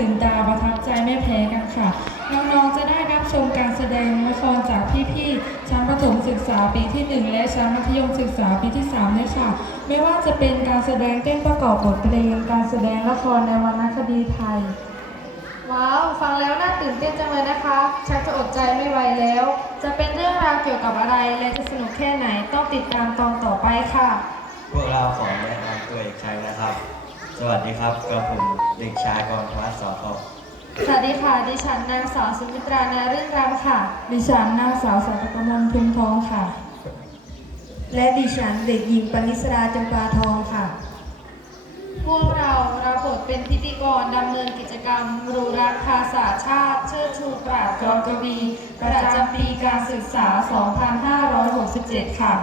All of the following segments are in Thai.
ตื่นตาประทับใจไม่แพ้กันค่ะ น้องๆจะได้รับชมการแสดงละครจากพี่ๆชั้นประถมศึกษาปีที่ 1 และชั้นมัธยมศึกษาปีที่3ด้วยค่ะ ไม่ว่าจะเป็นการแสดงเต้นประกอบบทเพลง การแสดงละครในวรรณคดีไทย ว้าว ฟังแล้วน่าตื่นเต้นจังเลยนะคะชักจะอดใจไม่ไหวแล้ว จะเป็นเรื่องราวเกี่ยวกับอะไรและจะสนุกแค่ไหนต้องติดตามตอนต่อไปค่ะ พวกเราขอแนะนำตัวอีกครั้งนะครับ สวัสดีครับกับผมเด็กชายกรพัฒน์สอทอสวัสดีค่ะ ดิฉันนางสาวสุมิตรานาเรื่นรำค่ะ ดิฉันนางสาวสัตกมลทุมทองค่ะ และดิฉันเด็กหญิงปณิสราจำปาทองค่ะ พวกเรารับบทเป็นพิธีกรดำเนินกิจกรรม รูรักภาษาชาติ เชิดชูปราดกรกวีประจำปีการศึกษา 2567 ค่ะ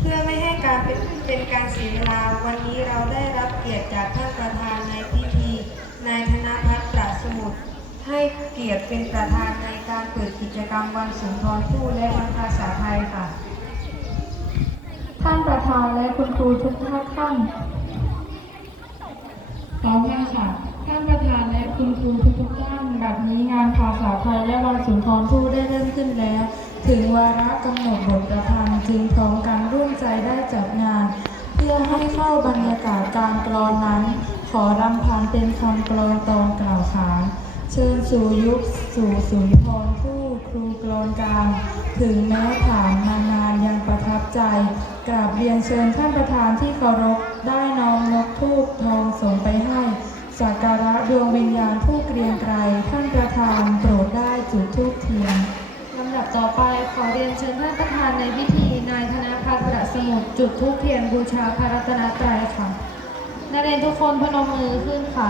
เพื่อไม่ให้ การเป็นเป็นการเสียเวลาวันนี้เราได้รับเกียรติจากท่านประธานในพิธีนายธนพัฒน์ประสมุทรให้เกียรติเป็นประธานในการเปิดกิจกรรมวันสุนทรภู่และวันภาษาไทยค่ะ ท่านประธานและคุณครูทุกท่านท่านพร้อมกันค่ะ ท่านประธานและคุณครูทุกท่านแบัดนี้งานภาษาไทยและวันสุนทรภู่ได้เริ่มขึ้นแล้ว ถึงวาระกำหนดบทประพันธ์จึงพร้อมกันร่วมใจได้จัดงาน เพื่อให้เข้าบรรยากาศการกลอนนั้น ขอรำพันเป็นคำกลอนตอนกล่าวขานเชิญสู่ยุคสู่สุนทรภู่ครูกลอนการ ถึงแม้ผ่านมานานยังประทับใจกราบเรียนเชิญท่านประธานที่เคารพได้น้อมนกทูบทองส่งไปให้สักการะดวงวิญญาณ ขอเรียนเชิญท่านประธานในพิธีนายธนพัฒน์ประสมุทรจุดธูปเทียนบูชาพระรัตนตรัยค่ะนักเรียนทุกคนพนมมือขึ้นค่ะ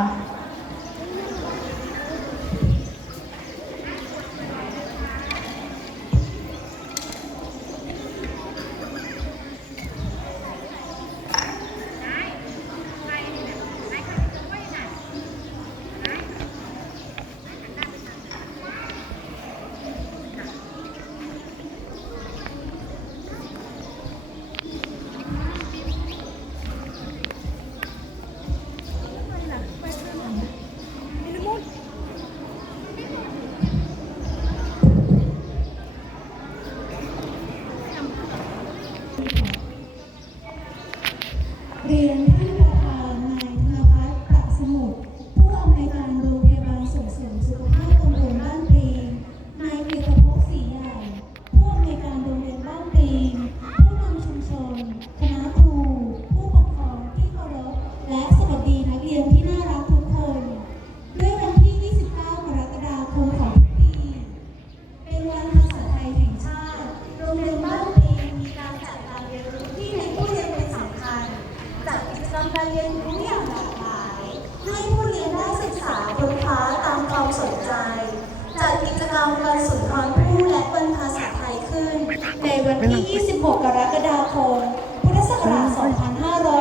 จัดกิจกรรมวันสุนทรภู่และวันภาษาไทยขึ้น ในวันที่ 26 กรกฎาคม พุทธศักราช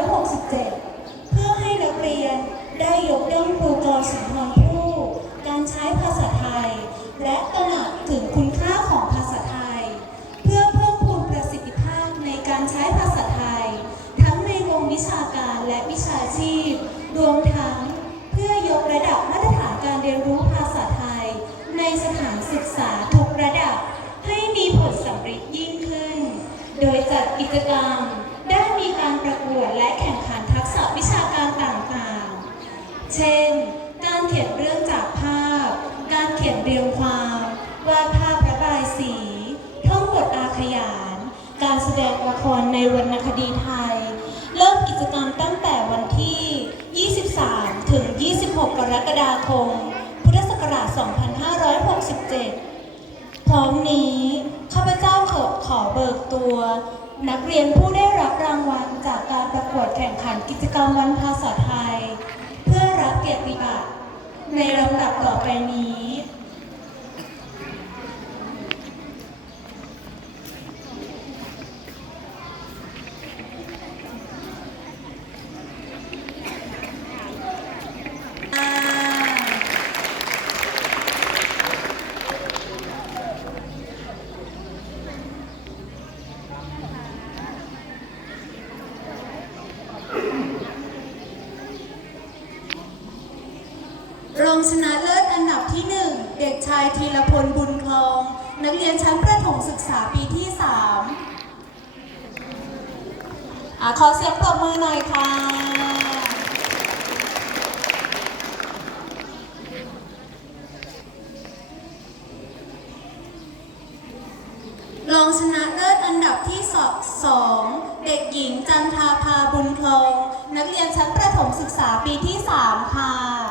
2567 เพื่อให้นักเรียนได้ยกย่องครูกรสุนทรภู่การใช้ภาษาไทย และตระหนักถึงคุณค่าของภาษาไทย เพื่อเพิ่มพูนประสิทธิภาพในการใช้ภาษาไทย ทั้งในวงวิชาการและวิชาชีพ รวมทั้ง เพื่อยกระดับมาตรฐานการเรียนรู้ภาษาไทย ในสถานศึกษาทุกระดับ ให้มีผลสำเร็จยิ่งขึ้น โดยจัดกิจกรรม ได้มีการประกวดและแข่งขันทักษะวิชาการต่างๆ เช่น การเขียนเรื่องจากภาพ การเขียนเรียงความวาดภาพระบายสี ท่องบทอาขยาน การแสดงละครในวรรณคดีไทย เริ่มกิจกรรมตั้งแต่วันที่ 23 ถึง 26 กรกฎาคม ราช 2567 พร้อมนี้ข้าพเจ้าขอขอเบิกตัว นักเรียนผู้ได้รับรางวัลจากการประกวดแข่งขันกิจกรรมวันภาษาไทย เพื่อรับเกียรติบัตรในลำดับต่อไป รองชนะเลิศอันดับที่ 1 เด็กชายธีรพลบุญคลอง นักเรียนชั้นประถมศึกษาปีที่3อะขอเสียงปรบมือหน่อยค่ะรองชนะเลิศอันดับที่สองสองเด็กหญิงจันทาภาบุญคลอง นักเรียนชั้นประถมศึกษาปีที่ 3 ค่ะ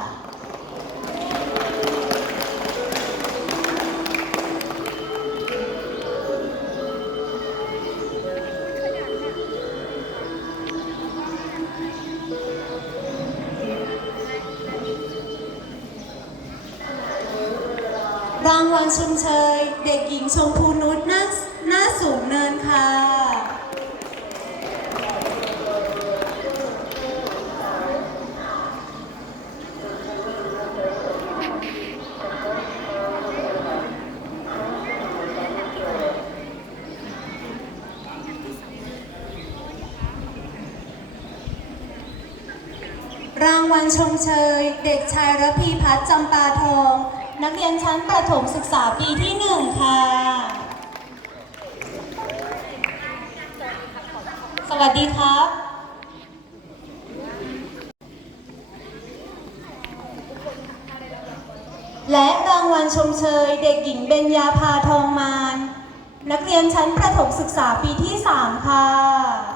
รางวัลชมเชย เด็กหญิงชมพูนุชหน้าหน้าสูงเนินค่ะรางวัลชมเชย เด็กชายระพีพัฒน์จำปาทอง นักเรียนชั้นประถมศึกษาปีที่หนึ่งค่ะ สวัสดีครับ และรางวัลชมเชยเด็กหญิงเบญญาภาทองมาน นักเรียนชั้นประถมศึกษาปีที่ 3 ค่ะ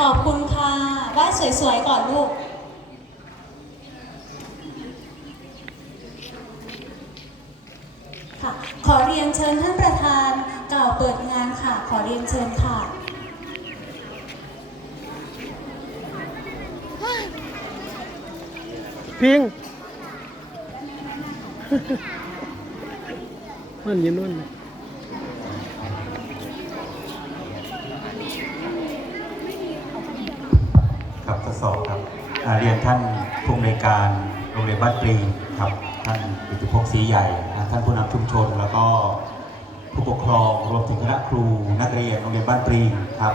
ขอบคุณค่ะวาดสวยๆก่อนลูก ค่ะ ขอเรียนเชิญท่านประธานกล่าวเปิดงานค่ะ ขอเรียนเชิญค่ะพิง มันยืนนู่นเลย ทดสอบครับเรียนท่านผู้อำนวยการโรงเรียนบ้านปรีครับท่านอิทธิพงศ์ศรีใหญ่ท่านผู้นำชุมชน แล้วก็ผู้ปกครองรวมถึงคณะครูนักเรียนโรงเรียนบ้านปรีครับ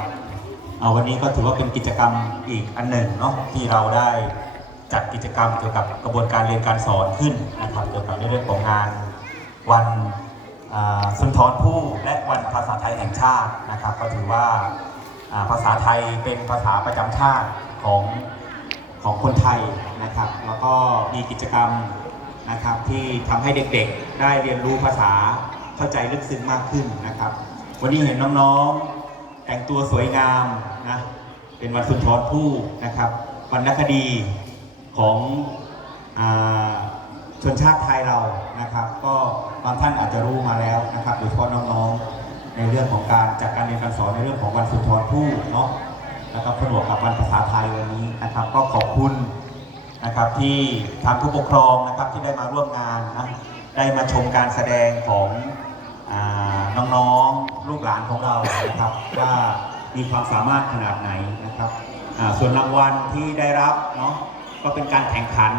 เอาวันนี้ก็ถือว่าเป็นกิจกรรมอีกอันหนึ่งเนาะที่เราได้จัดกิจกรรมเกี่ยวกับกระบวนการเรียนการสอนขึ้นนะครับเกี่ยวกับในเรื่องของงานวันสุนทรภู่และวันภาษาไทยแห่งชาตินะครับ ก็ถือว่า ภาษาไทยเป็นภาษาประจำชาติของของคนไทยนะครับ แล้วก็มีกิจกรรมนะครับที่ทำให้เด็กๆ ได้เรียนรู้ภาษาเข้าใจลึกซึ้งมากขึ้นนะครับ วันนี้เห็นน้องๆ แต่งตัวสวยงามนะเป็นวันสุนทรภู่นะครับวรรณคดีของอชนชาติไทยเรานะครับ ก็บางท่านอาจจะรู้มาแล้วนะครับโดยเฉพาะน้องๆ ในเรื่องของการจัดการเรียนการสอนในเรื่องของวันสุนทรภู่เนาะนะครับผนวกกับวันภาษาไทยวันนี้นะครับ ก็ขอบคุณนะครับที่ทางผู้ปกครองนะครับที่ได้มาร่วมงานนะได้มาชมการแสดงของอน้องๆลูกหลานของเรานะครับว่ามีความสามารถขนาดไหนนะครับส่วนรางวัลที่ได้รับเนาะก็เป็นการแข่งขัน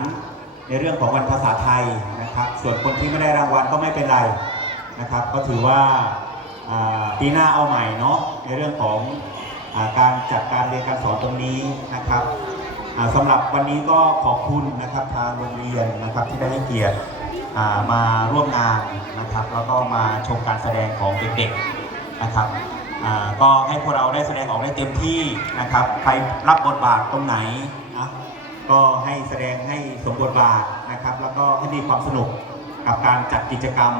ในเรื่องของวันภาษาไทยนะครับ ส่วนคนที่ไม่ได้รางวัลก็ไม่เป็นไรนะครับ ก็ถือว่า ปีหน้าเอาใหม่เนาะในเรื่องของอการจัดการเรียนการสอนตรงนี้นะครับอ่าสำหรับวันนี้ก็ขอบคุณนะครับทางโรงเรียนนะครับที่ได้ให้เกียรติมาร่วมงานนะครับ แล้วก็มาชมการแสดงของเด็กๆนะครับก็ให้พวกเราได้แสดงออกได้เต็มที่นะครับ ใครรับบทบาทตรงไหนนะก็ให้แสดงให้สมบทบาทนะครับ แล้วก็ให้มีความสนุกกับการจัดกิจกรรม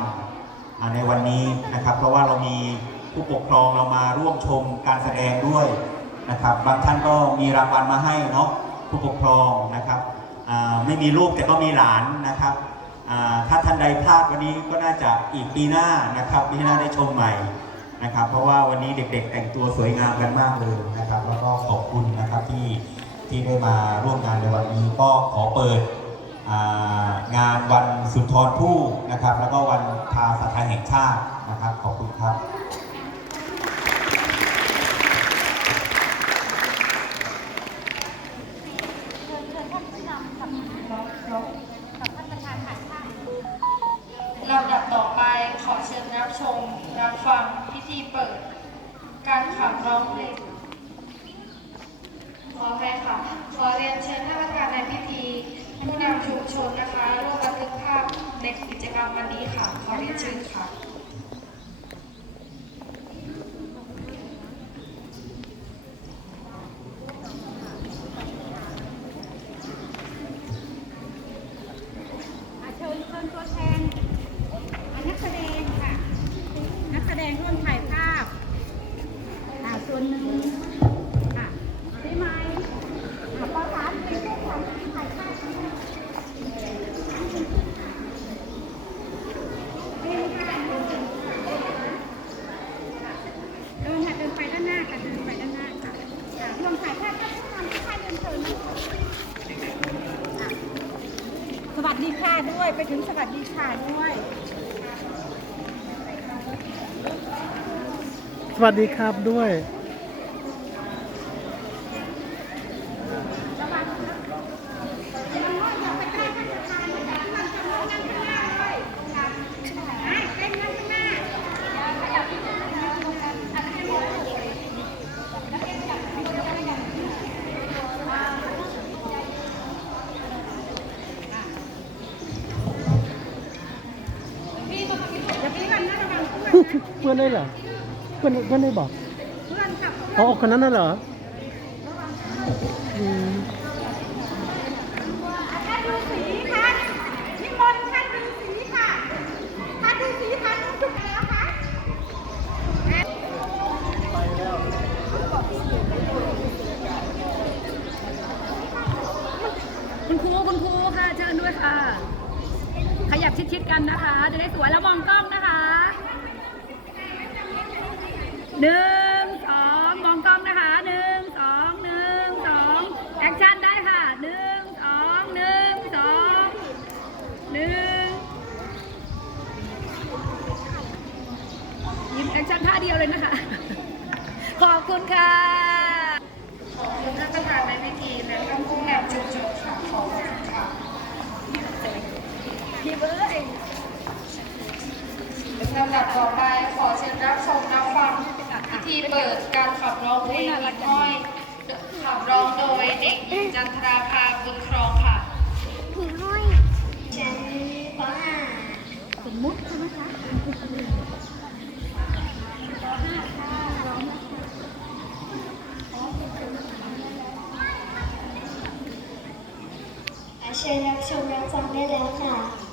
ในวันนี้นะครับ เพราะว่าเรามีผู้ปกครองเรามาร่วมชมการแสดงด้วยนะครับ บางท่านก็มีรางวัลมาให้เนาะผู้ปกครองนะครับไม่มีลูกแต่ก็มีหลานนะครับถ้าท่านใดพลาดวันนี้ก็น่าจะอีกปีหน้านะครับปีหน้าได้ชมใหม่นะครับ เพราะว่าวันนี้เด็กๆ แต่งตัวสวยงามกันมากเลยนะครับ แล้วก็ขอบคุณนะครับที่ที่ได้มาร่วมงานในวันนี้ก็ขอเปิด งานวันสุนทรภู่นะครับ แล้วก็วันภาษาไทยแห่งชาตินะครับ ขอบคุณครับ ลำดับต่อไปขอเชิญรับชม รับฟังพิธีเปิด การขับร้องเพลง ขอแพ้ค่ะ ขอเรียนเชิญท่านประธานในพิธี ผู้นำ ชนนะคะร่วมบันทึกภาพในกิจกรรมวันนี้ค่ะขอเรียนเชิญค่ะ อะเชิญเชิญตัวแทนอะนักแสดงค่ะ นักแสดงร่วมถ่ายภาพอ่าส่วนหนึ่งอะได้ไหมอะประสานเป็นผู้ถ่ายถ่ายภาพเดินค่ะเดินไปด้านหน้าค่ะเดินไปด้านหน้าค่ะอะร่วมถ่ายภาพท่านผู้นำทุกท่านเดินเชิญนะคะ สวัสดีค่ะด้วย ไปถึงสวัสดีค่ะด้วย สวัสดีครับด้วย อย่าไปกันนะระวังเพื่ อนนะเพื่อนได้เหรอเพื่อนเพื่อนได้บอกเพื่อนกับเพื่อนอ๋อคนนั้นน่ะเหรออืมท่านดูสีค่ะนิมนต์ท่านดูสีค่ะท่านดูสีท่านดูจุดแล้วค่ะคุณครูคุณครูค่ะเชิญด้วยค่ะ ขยับชิดๆกันนะคะ จะได้สวยแล้วมองกล้องนะคะ หนึ่งสองมองกล้องนะคะหนึ่งสองหนึ่งสองแอคชั่นได้ค่ะหนึ่งสองหนึ่งสองหนึ่งยิ้มแอคชั่นท่าเดียวเลยนะคะ ขอบคุณค่ะ ขอบคุณท่านประธานในพิธีและท่านผู้นำชุมชนค่ะ ขอบคุณค่ะ พี่เบ้ย ลำดับต่อไปขอเชิญรับชมรับฟังพิธีเปิดการขับร้องเพลงหิ่งห้อย ขับร้องโดยเด็กหญิง จันทราภาบุญครองค่ะฉันปห้าสมมุติใช่ไหมคะเชิญรับชมรับฟังได้แล้วค่ะ